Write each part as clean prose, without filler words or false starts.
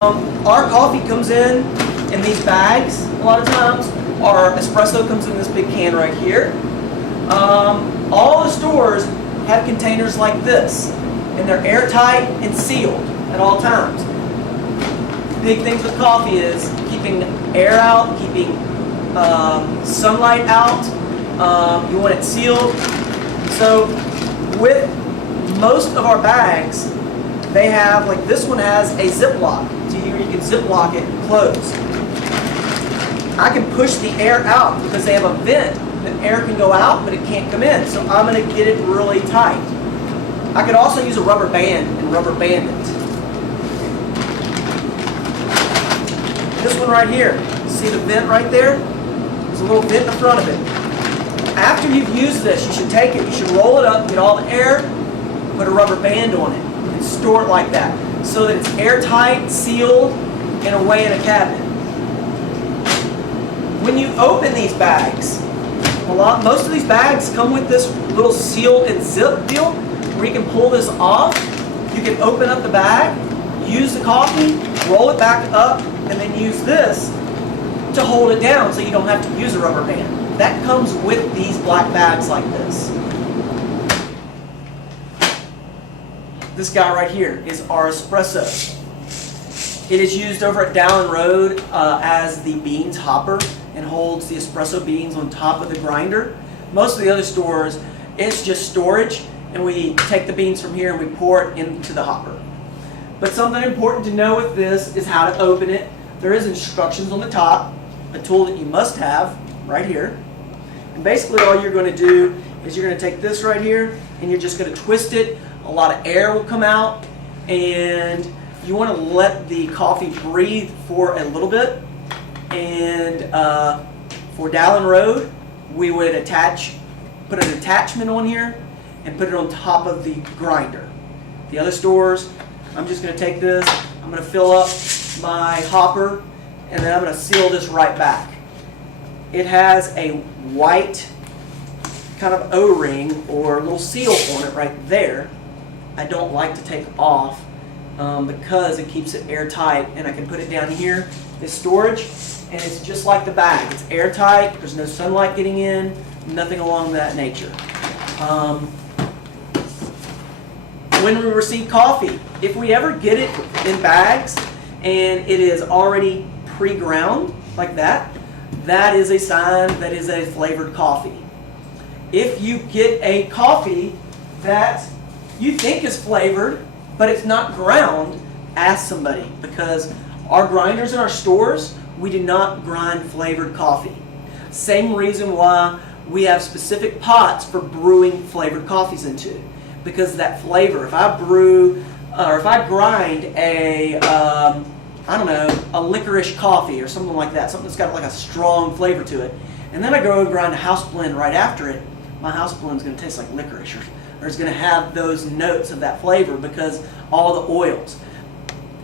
Our coffee comes in these bags a lot of times. Our espresso comes in this big can right here. All the stores have containers like this, and they're airtight and sealed at all times. Big things with coffee is keeping air out, keeping sunlight out. You want it sealed. So with most of our bags, they have, like this one has a zip lock. So you can zip lock it and close. I can push the air out because they have a vent that air can go out, but it can't come in. So I'm going to get it really tight. I could also use a rubber band and rubber band it. This one right here, see the vent right there? There's a little vent in the front of it. After you've used this, you should take it, you should roll it up, get all the air, put a rubber band on it, and store it like that, so that it's airtight, sealed, and away in a cabinet. When you open these bags, most of these bags come with this little seal and zip deal, where you can pull this off. You can open up the bag, use the coffee, roll it back up, and then use this to hold it down so you don't have to use a rubber band. That comes with these black bags like this. This guy right here is our espresso. It is used over at Dowling Road as the beans hopper and holds the espresso beans on top of the grinder. Most of the other stores, it's just storage, and we take the beans from here and we pour it into the hopper. But something important to know with this is how to open it. There is instructions on the top, a tool that you must have right here. And basically all you're going to do is you're going to take this right here and you're just going to twist it. A lot of air will come out, and you want to let the coffee breathe for a little bit. And for Dowling Road, we would put an attachment on here and put it on top of the grinder. The other stores, I'm just going to take this, I'm going to fill up my hopper, and then I'm going to seal this right back. It has a white kind of O-ring or little seal on it right there. I don't like to take off because it keeps it airtight, and I can put it down here as storage, and it's just like the bag. It's airtight, there's no sunlight getting in, nothing along that nature. When we receive coffee, if we ever get it in bags and it is already pre-ground like that, that is a sign that is a flavored coffee. If you get a coffee that you think is flavored, but it's not ground, ask somebody, because our grinders in our stores, we do not grind flavored coffee. Same reason why we have specific pots for brewing flavored coffees into, because that flavor, if I brew, or if I grind a, I don't know, a licorice coffee or something like that, something that's got like a strong flavor to it, and then I go and grind a house blend right after it, my house blend is going to taste like licorice, or it's going to have those notes of that flavor because all the oils.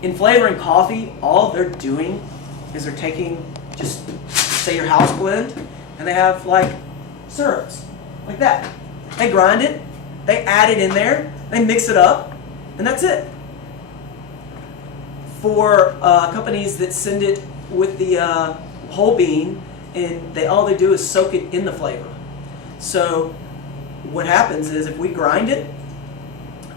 In flavoring coffee, all they're doing is they're taking, just say your house blend, and they have like syrups, like that. They grind it, they add it in there, they mix it up, and that's it. For companies that send it with the whole bean, and all they do is soak it in the flavor. So what happens is if we grind it,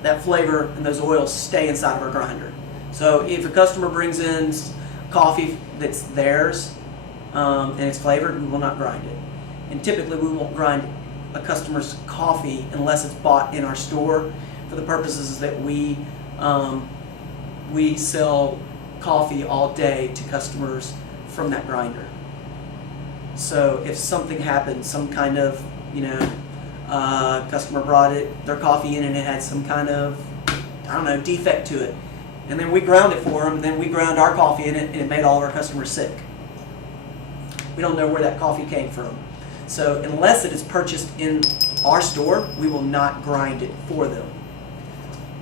that flavor and those oils stay inside of our grinder. So if a customer brings in coffee that's theirs and it's flavored, we will not grind it. And typically we won't grind a customer's coffee unless it's bought in our store, for the purposes that we sell coffee all day to customers from that grinder. So if something happens, some kind of, customer brought their coffee in and it had some kind of, I don't know, defect to it, and then we ground it for them, then we ground our coffee in it, and it made all of our customers sick. We don't know where that coffee came from. So unless it is purchased in our store, we will not grind it for them.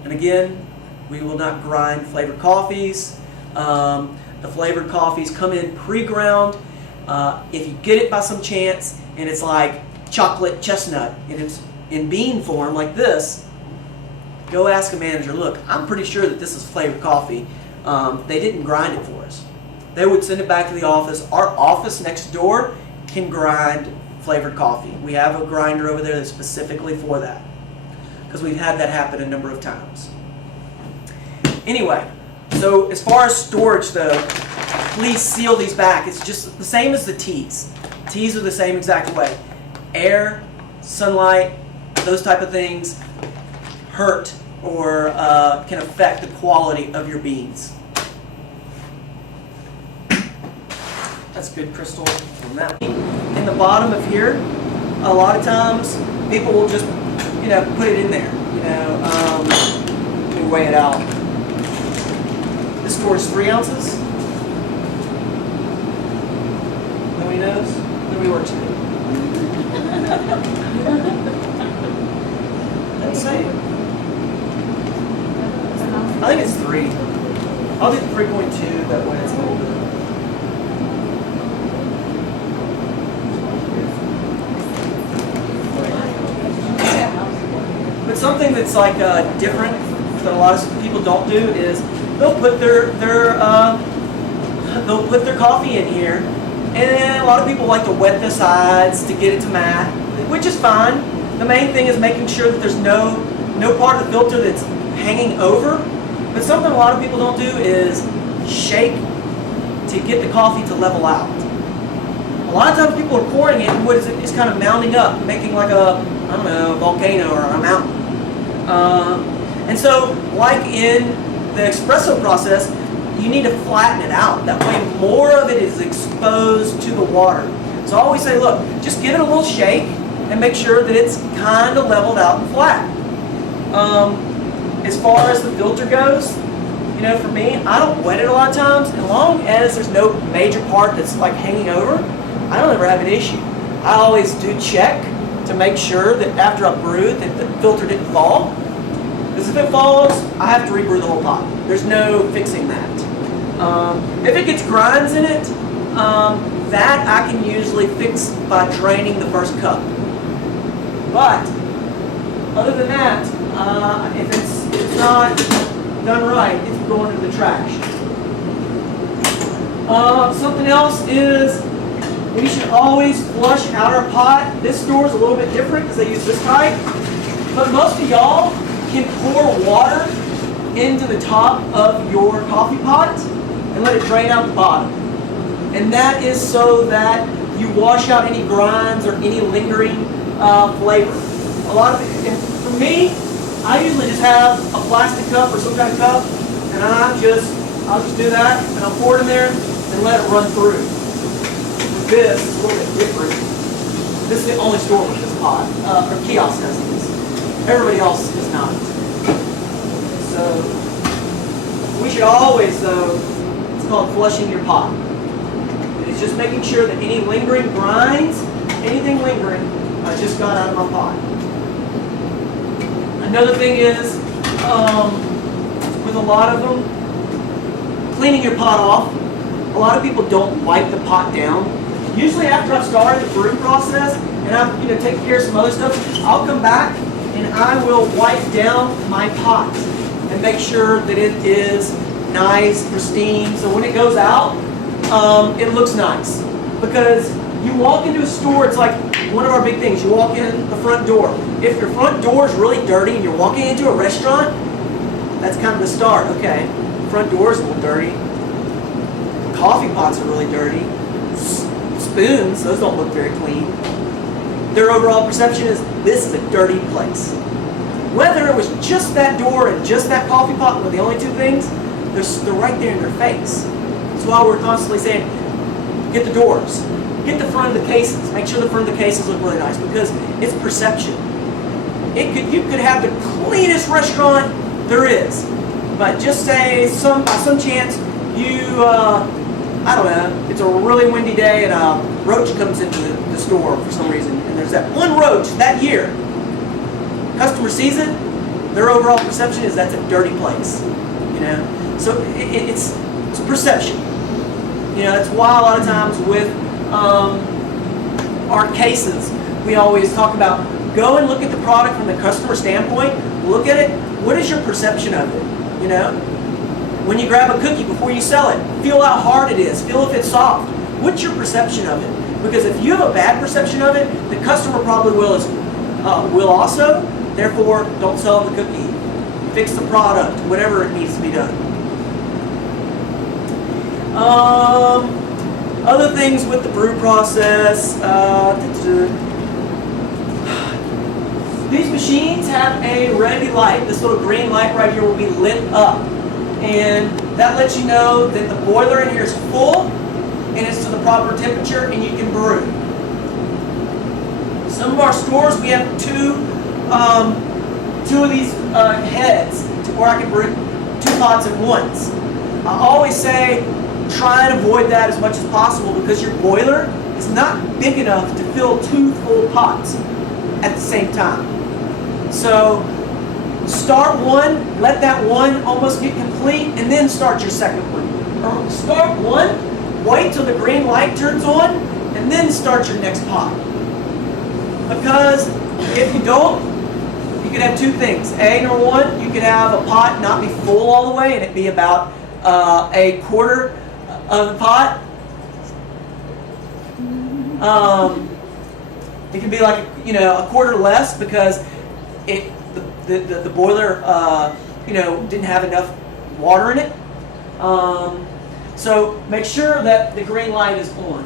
And again, we will not grind flavored coffees. The flavored coffees come in pre-ground. If you get it by some chance and it's like chocolate chestnut and it's in bean form like this, go ask a manager, look, I'm pretty sure that this is flavored coffee. They didn't grind it for us. They would send it back to the office. Our office next door can grind flavored coffee. We have a grinder over there that's specifically for that, because we've had that happen a number of times. Anyway, so as far as storage though, please seal these back. It's just the same as the teas. Teas are the same exact way. Air, sunlight, those type of things hurt or can affect the quality of your beans. That's good crystal on that. In the bottom of here, a lot of times people will just, put it in there. Let me weigh it out. This stores 3 ounces. Nobody knows? Nobody works here. Doesn't say. I think it's 3. I'll do 3.2, that way it's a little bit. But something that's like different that a lot of people don't do is they'll put their coffee in here, and a lot of people like to wet the sides to get it to mat, which is fine. The main thing is making sure that there's no part of the filter that's hanging over. But something a lot of people don't do is shake to get the coffee to level out. A lot of times people are pouring it, and what is it? It's kind of mounding up, making like a, I don't know, a volcano or a mountain. And so, like in the espresso process, you need to flatten it out. That way more of it is exposed to the water. So I always say, look, just give it a little shake and make sure that it's kind of leveled out and flat. As far as the filter goes, for me, I don't wet it a lot of times. As long as there's no major part that's like hanging over, I don't ever have an issue. I always do check to make sure that after I brew that the filter didn't fall. Because if it falls, I have to rebrew the whole pot. There's no fixing that. If it gets grinds in it, that I can usually fix by draining the first cup. But other than that, if it's not done right, it's going into the trash. Something else is we should always flush out our pot. This store is a little bit different because they use this type. But most of y'all can pour water into the top of your coffee pot and let it drain out the bottom. And that is so that you wash out any grinds or any lingering flavor. A lot of it, and for me, I usually just have a plastic cup or some kind of cup, and I'll just do that, and I'll pour it in there and let it run through. With this, it's a little bit different. This is the only store with this pot, or kiosk has this. Everybody else does not. So, we should always, though, it's called flushing your pot. It's just making sure that any lingering grinds, anything lingering, I just got out of my pot. Another thing is, with a lot of them, cleaning your pot off. A lot of people don't wipe the pot down. Usually after I've started the brewing process and I've taken care of some other stuff, I'll come back and I will wipe down my pot and make sure that it is nice, pristine. So when it goes out, it looks nice. Because you walk into a store, it's like one of our big things. You walk in the front door. If your front door is really dirty and you're walking into a restaurant, that's kind of the start. Okay, front door is a little dirty. Coffee pots are really dirty. Spoons, those don't look very clean. Their overall perception is this is a dirty place. Whether it was just that door and just that coffee pot were the only two things, they're right there in their face. That's why we're constantly saying, get the doors. Get the front of the cases. Make sure the front of the cases look really nice because it's perception. You could have the cleanest restaurant there is, but just say by some chance you, I don't know, it's a really windy day and a roach comes into the store for some reason, and there's that one roach that year. Customer sees it, their overall perception is that's a dirty place, So it's perception. That's why a lot of times with our cases, we always talk about go and look at the product from the customer standpoint. Look at it. What is your perception of it? When you grab a cookie before you sell it, feel how hard it is. Feel if it's soft. What's your perception of it? Because if you have a bad perception of it, the customer probably will also. Therefore, don't sell them the cookie. Fix the product, whatever it needs to be done. Other things with the brew process. These machines have a ready light. This little green light right here will be lit up. And that lets you know that the boiler in here is full and it's to the proper temperature and you can brew. Some of our stores, we have two of these heads where I can brew 2 pots at once. I always say try and avoid that as much as possible because your boiler is not big enough to fill 2 full pots at the same time. So start one, let that one almost get complete, and then start your second one. Or start one, wait till the green light turns on, and then start your next pot. Because if you don't, you could have 2 things. Number one, you could have a pot not be full all the way, and it be about a quarter of the pot. It could be like a quarter less because the boiler didn't have enough water in it. So make sure that the green light is on.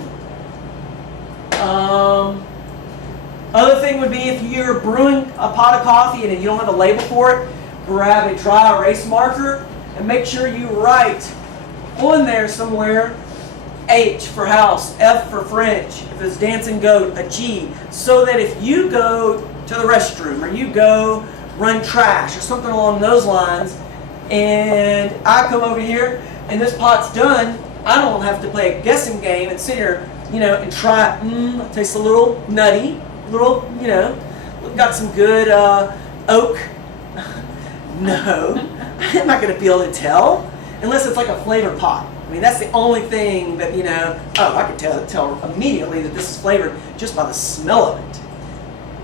Other thing would be if you're brewing a pot of coffee and you don't have a label for it, grab a dry erase marker and make sure you write on there somewhere H for house, F for French, if it's dancing goat, a G, so that if you go to the restroom or you go run trash or something along those lines and I come over here and this pot's done, I don't have to play a guessing game and sit here, and try, it tastes a little nutty, got some good oak. No, I'm not going to be able to tell unless it's like a flavor pot. I mean, that's the only thing that, I can tell immediately that this is flavored just by the smell of it.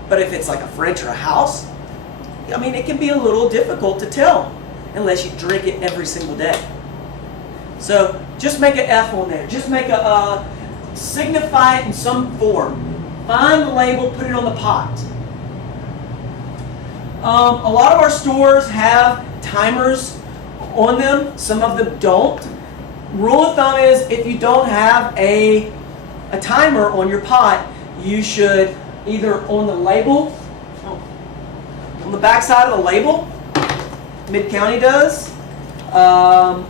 But if it's like a French or a house, I mean, it can be a little difficult to tell unless you drink it every single day. So just make an F on there. Just make signify it in some form. Find the label, put it on the pot. A lot of our stores have timers on them. Some of them don't. Rule of thumb is if you don't have a timer on your pot, you should either on the label, on the back side of the label, Mid-County does, on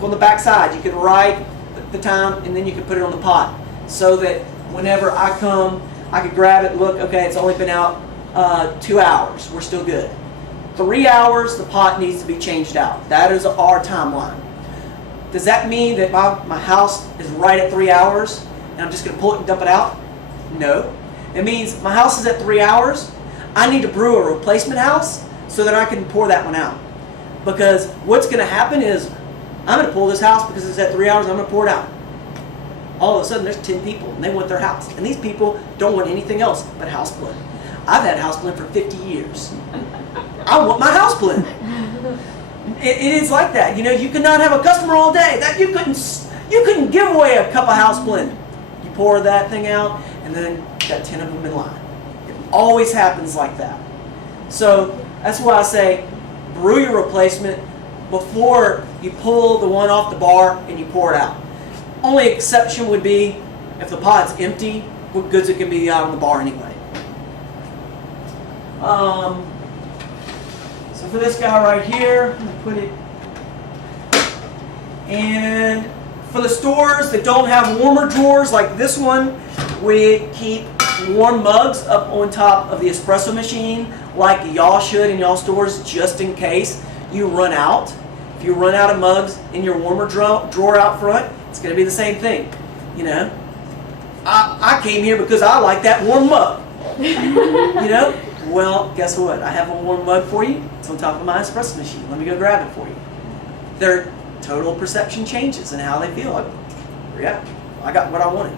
the back side you could write the time and then you could put it on the pot so that whenever I come, I could grab it, look, okay, it's only been out 2 hours, we're still good. 3 hours, the pot needs to be changed out. That is our timeline. Does that mean that my house is right at 3 hours and I'm just going to pull it and dump it out? No. It means my house is at 3 hours. I need to brew a replacement house so that I can pour that one out. Because what's going to happen is I'm going to pull this house because it's at 3 hours and I'm going to pour it out. All of a sudden there's 10 people and they want their house. And these people don't want anything else but house blend. I've had house blend for 50 years. I want my house blend. It is like that. You cannot have a customer all day. That you couldn't give away a cup of house blend. You pour that thing out, and then you got 10 of them in line. It always happens like that. So that's why I say brew your replacement before you pull the one off the bar and you pour it out. Only exception would be if the pot's empty, what goods it can be out on the bar anyway. So for this guy right here, I'm going to put it, and for the stores that don't have warmer drawers like this one, we keep warm mugs up on top of the espresso machine like y'all should in y'all stores just in case you run out. If you run out of mugs in your warmer drawer out front, it's going to be the same thing. I came here because I like that warm mug. Well, guess what? I have a warm mug for you. It's on top of my espresso machine. Let me go grab it for you. Their total perception changes in how they feel. I got what I wanted.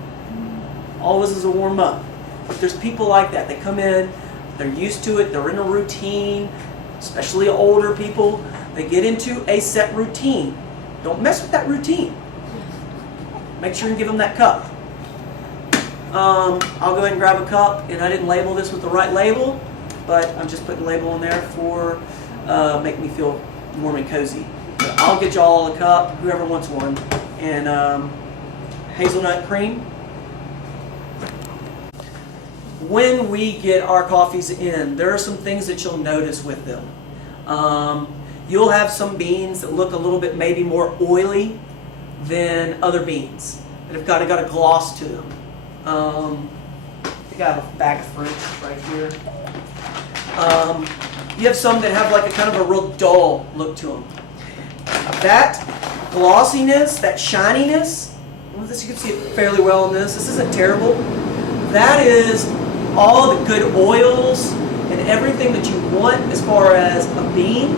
All this is a warm mug. But there's people like that. They come in, they're used to it, they're in a routine, especially older people. They get into a set routine. Don't mess with that routine. Make sure you give them that cup. I'll go ahead and grab a cup, and I didn't label this with the right label, but I'm just putting a label in there for make me feel warm and cozy. So I'll get y'all a cup, whoever wants one, and hazelnut cream. When we get our coffees in, there are some things that you'll notice with them. You'll have some beans that look a little bit maybe more oily than other beans that have got a gloss to them. I got a bag of French right here. You have some that have like a kind of a real dull look to them. That glossiness, that shininess, well, this, you can see it fairly well in this. This isn't terrible. That is all the good oils and everything that you want as far as a bean.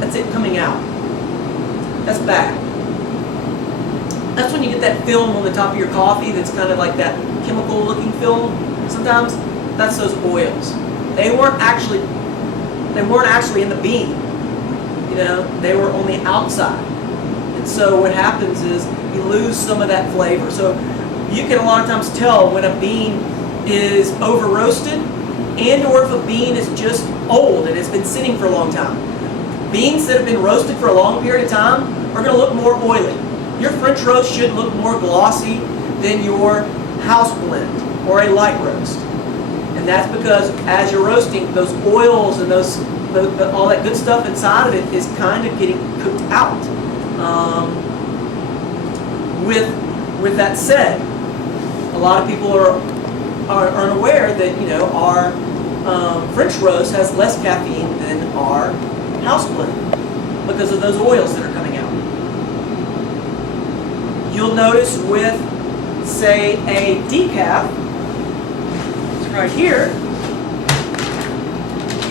That's it coming out. That's bad. That's when you get that film on the top of your coffee that's kind of like that chemical looking film. Sometimes that's those oils. They weren't actually in the bean. You know, they were on the outside. And so what happens is you lose some of that flavor. So you can a lot of times tell when a bean is over roasted and or if a bean is just old and it's been sitting for a long time. Beans that have been roasted for a long period of time are going to look more oily. Your French roast should look more glossy than your house blend or a light roast. And that's because as you're roasting, those oils and all that good stuff inside of it is kind of getting cooked out. With that said, a lot of people are unaware that, you know, our French roast has less caffeine than our house blend because of those oils that are coming out. You'll notice with, say, a decaf, it's right here,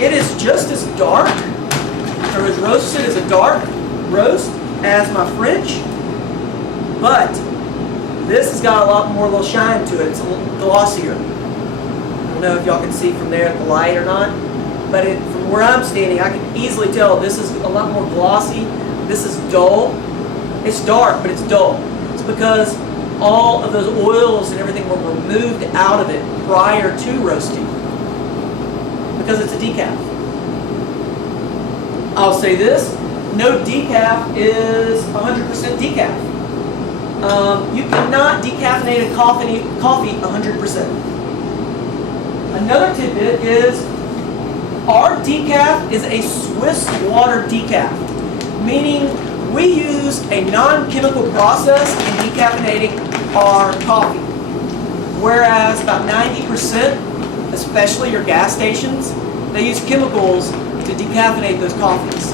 it is just as dark or as roasted as a dark roast as my French, but this has got a lot more little shine to it. It's a little glossier. I don't know if y'all can see from there at the light or not, but from where I'm standing, I can easily tell this is a lot more glossy. This is dull. It's dark, but it's dull. It's because all of those oils and everything were removed out of it prior to roasting because it's a decaf. I'll say this, no decaf is 100% decaf. You cannot decaffeinate a coffee 100%. Another tidbit is our decaf is a Swiss water decaf, meaning we use a non-chemical process in decaffeinating our coffee. Whereas about 90%, especially your gas stations, they use chemicals to decaffeinate those coffees.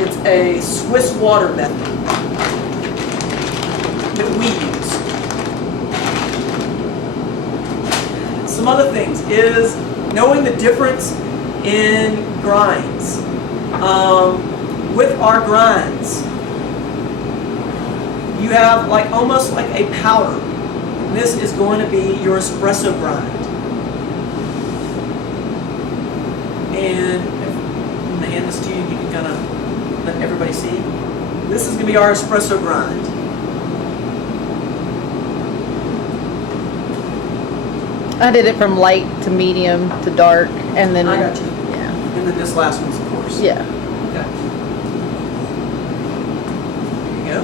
It's a Swiss water method that we use. Some other things is knowing the difference in grinds. With our grinds, you have like almost like a powder. And this is going to be your espresso grind. And if I'm going to hand this to you, you can kind of let everybody see. This is going to be our espresso grind. I did it from light to medium to dark, and then I got you. Yeah. And then this last one's of course. Yeah. Okay. There you go.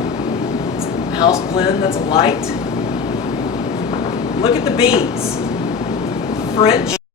It's a house blend, that's a light. Look at the beans. French